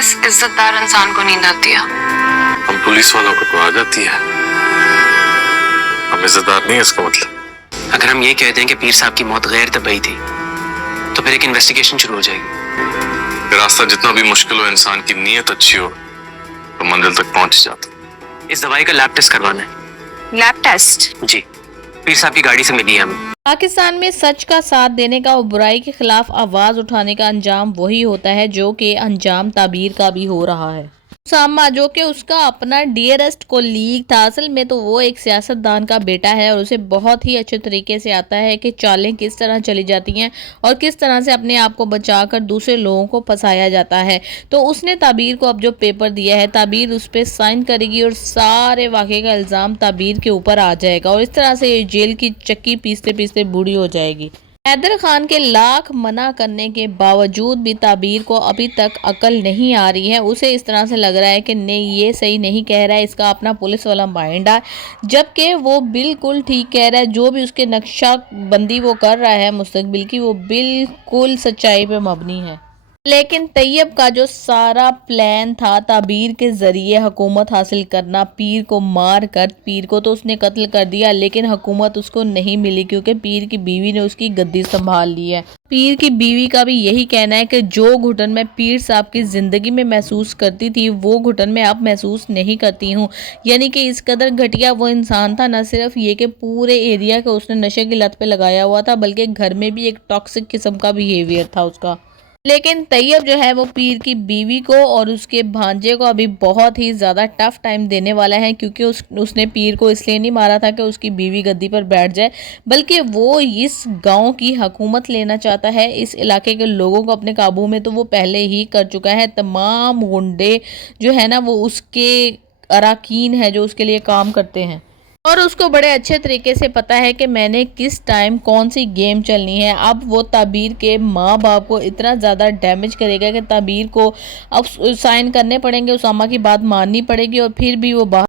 किस इज्जतदार इंसान को नींद आती है? हम पुलिस वालों को तो आ जाती है, हम इज्जतदार नहीं है इसका मतलब। अगर हम ये कहते हैं कि पीर साहब की मौत गैर तबई थी तो फिर एक इन्वेस्टिगेशन शुरू हो जाएगी। रास्ता जितना भी मुश्किल हो, इंसान की नीयत अच्छी हो तो मंजिल तक पहुंच जाता। इस दवाई का लैब टेस्ट करवाना है। Lab test? जी, पीर साहब की गाड़ी से मिली है हमें। पाकिस्तान में सच का साथ देने का और बुराई के खिलाफ आवाज उठाने का अंजाम वही होता है जो कि अंजाम ताबीर का भी हो रहा है। उसामा जो कि उसका अपना डियरेस्ट कोलीग था, असल में तो वो एक सियासतदान का बेटा है और उसे बहुत ही अच्छे तरीके से आता है कि चालें किस तरह चली जाती हैं और किस तरह से अपने आप को बचाकर दूसरे लोगों को फंसाया जाता है। तो उसने ताबीर को अब जो पेपर दिया है, ताबीर उस पर साइन करेगी और सारे वाक़े का इल्ज़ाम ताबीर के ऊपर आ जाएगा और इस तरह से ये जेल की चक्की पीसते पीसते बूढ़ी हो जाएगी। हैदर खान के लाख मना करने के बावजूद भी ताबीर को अभी तक अकल नहीं आ रही है। उसे इस तरह से लग रहा है कि नहीं, ये सही नहीं कह रहा है, इसका अपना पुलिस वाला माइंड है, जबकि वो बिल्कुल ठीक कह रहा है। जो भी उसके नक्शा बंदी वो कर रहा है मुस्तकबिल की, वो बिल्कुल सच्चाई पे मबनी है। लेकिन तैयब का जो सारा प्लान था ताबीर के ज़रिए हुकूमत हासिल करना, पीर को मार कर, पीर को तो उसने कत्ल कर दिया लेकिन हुकूमत उसको नहीं मिली क्योंकि पीर की बीवी ने उसकी गद्दी संभाल ली है। पीर की बीवी का भी यही कहना है कि जो घुटन मैं पीर साहब की ज़िंदगी में महसूस करती थी वो घुटन मैं अब महसूस नहीं करती हूँ। यानी कि इस कदर घटिया वो इंसान था, न सिर्फ ये कि पूरे एरिया को उसने नशे की लत पे लगाया हुआ था बल्कि घर में भी एक टॉक्सिक किस्म का बिहेवियर था उसका। लेकिन तैयब जो है वो पीर की बीवी को और उसके भांजे को अभी बहुत ही ज़्यादा टफ टाइम देने वाला है क्योंकि उसने पीर को इसलिए नहीं मारा था कि उसकी बीवी गद्दी पर बैठ जाए, बल्कि वो इस गांव की हुकूमत लेना चाहता है, इस इलाके के लोगों को अपने काबू में तो वो पहले ही कर चुका है। तमाम गुंडे जो है ना वो उसके अराकीन है जो उसके लिए काम करते हैं और उसको बड़े अच्छे तरीके से पता है कि मैंने किस टाइम कौन सी गेम चलनी है। अब वो ताबीर के माँ बाप को इतना ज़्यादा डैमेज करेगा कि ताबीर को अब साइन करने पड़ेंगे, उसामा की बात माननी पड़ेगी और फिर भी वो बाहर